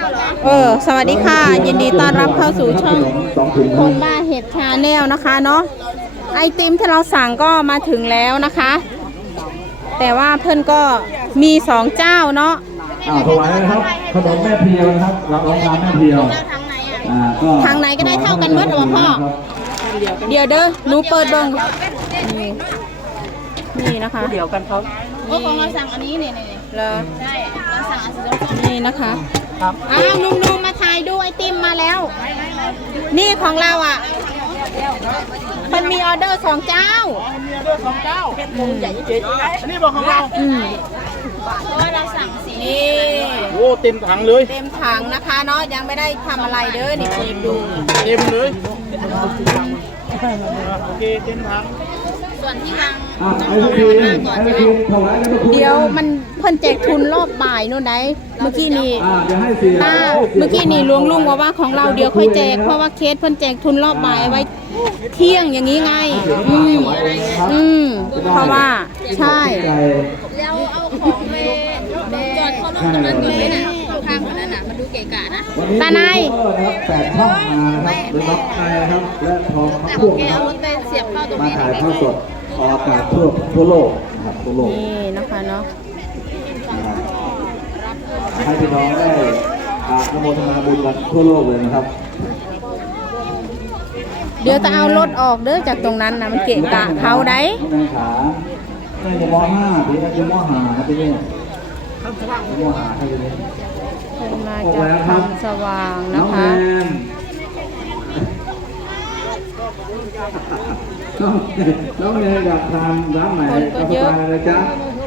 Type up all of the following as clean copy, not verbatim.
สวัสดีค่ะยินดีต้อนรับเข้าสู่ช่องคนบ้าเห็ดชาแนลนะคะเนาะไอติมที่เราสั่งก็มาถึงแล้วนะคะ แต่ว่าเพื่อนก็มี2เจ้าเนาะถวายนะครับขนมแม่เพียวนะครับรับรองทานแม่เพียวทางไหนก็ได้เท่ากันเมื่อตัวพ่อเดี๋ยวเด้อหนูเปิดเบิ้งนี่นะคะเดี๋ยวกันครับของเราสั่งอันนี้เนี่ยเลยใช่เราสั่งอันนี้นะคะนุ่มๆมาถ่ายดูไอติมมาแล้วนี่ของเราอ่ะมันมีออเดอร์2เจ้ามีออเดอร์2 เจ้าใหญ่เจ๊อันนี้บอกของเราเพราะว่าเราสั่งสีนี่โอ้เต็มถังเลยเต็มถังนะคะเนาะยังไม่ได้ทำอะไรเด้อนี่ชิมดูเต็มเลยโอเคเต็มถังส่วนที่ทางเดี๋ยวมันเพิ่นแจกทุนรอบบ่ายนู่นไหนเมื่อกี้นี่เมื่อกี้นี่ลุงว่าของเราเดี๋ยวค่อยแจกเพราะว่าเคสเพิ่นแจกทุนรอบบ่ายไว้เที่ยงอย่างนี้ไงเพราะว่าใช่แล้วเอาของไปจอดเขาลงตรงนั้นก่อนเลยนะข้างๆคนนั้นน่ะมันดูเก๋กะนะตาใน 8 ช่องมานะครับหรือล็อกไทยครับและทองพวกเอารถไปเสียบเข้าตรงนี้มาถ่ายทอดสดออกอากาศทั่วโลกนะครับทั่วโลกนี่นะคะเนาะให้พี่น้องได้อนุโมทนาบุญกันทั่วโลกเลยนะครับเดี๋ยวจะเอารถออกเด้อจากตรงนั้นนะมันเกะกะเขาได้ในขาในม.5 พี่ในม.5นะพี่นี่ม.5ให้พี่นี่เป็นมาจากทางสว่างนะคะน้องเนยกับทางร้านไหนก็เยอะเลยจ้า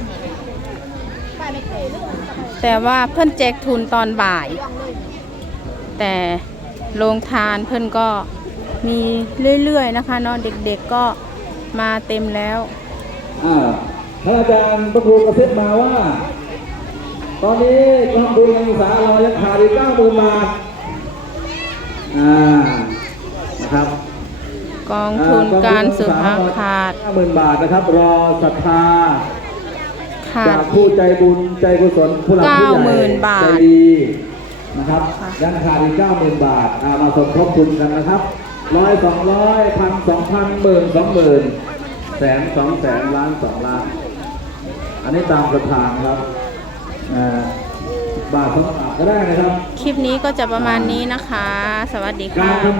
แต่ว่าเพิ่นแจกทุนตอนบ่ายแต่โรงทานเพิ่นก็มีเรื่อยๆนะคะเนาะเด็กๆก็มาเต็มแล้วท่านอาจารย์พระครูกระซิบมาว่าตอนนี้กองทุนการศึกษาเรายังขาดอีก 90,000 บาทนะครับกองทุนการศึกษาขาด 50,000 บาทนะครับรอศรัทธาจากผู้ใจบุญใจกุศลผู้หลักผู้ใหญ่ใจดีนะครับยังขาดอีก 90,000 บาทมาสมทบทุนกันนะครับ100 200 1,000 2,000 10,000 100,000 100,000 200,000 ล้าน2 ล้านอันนี้ตามศรัทธาครับบาท2 บาทก็ได้นะครับคลิปนี้ก็จะประมาณนี้นะคะสวัสดีค่ะ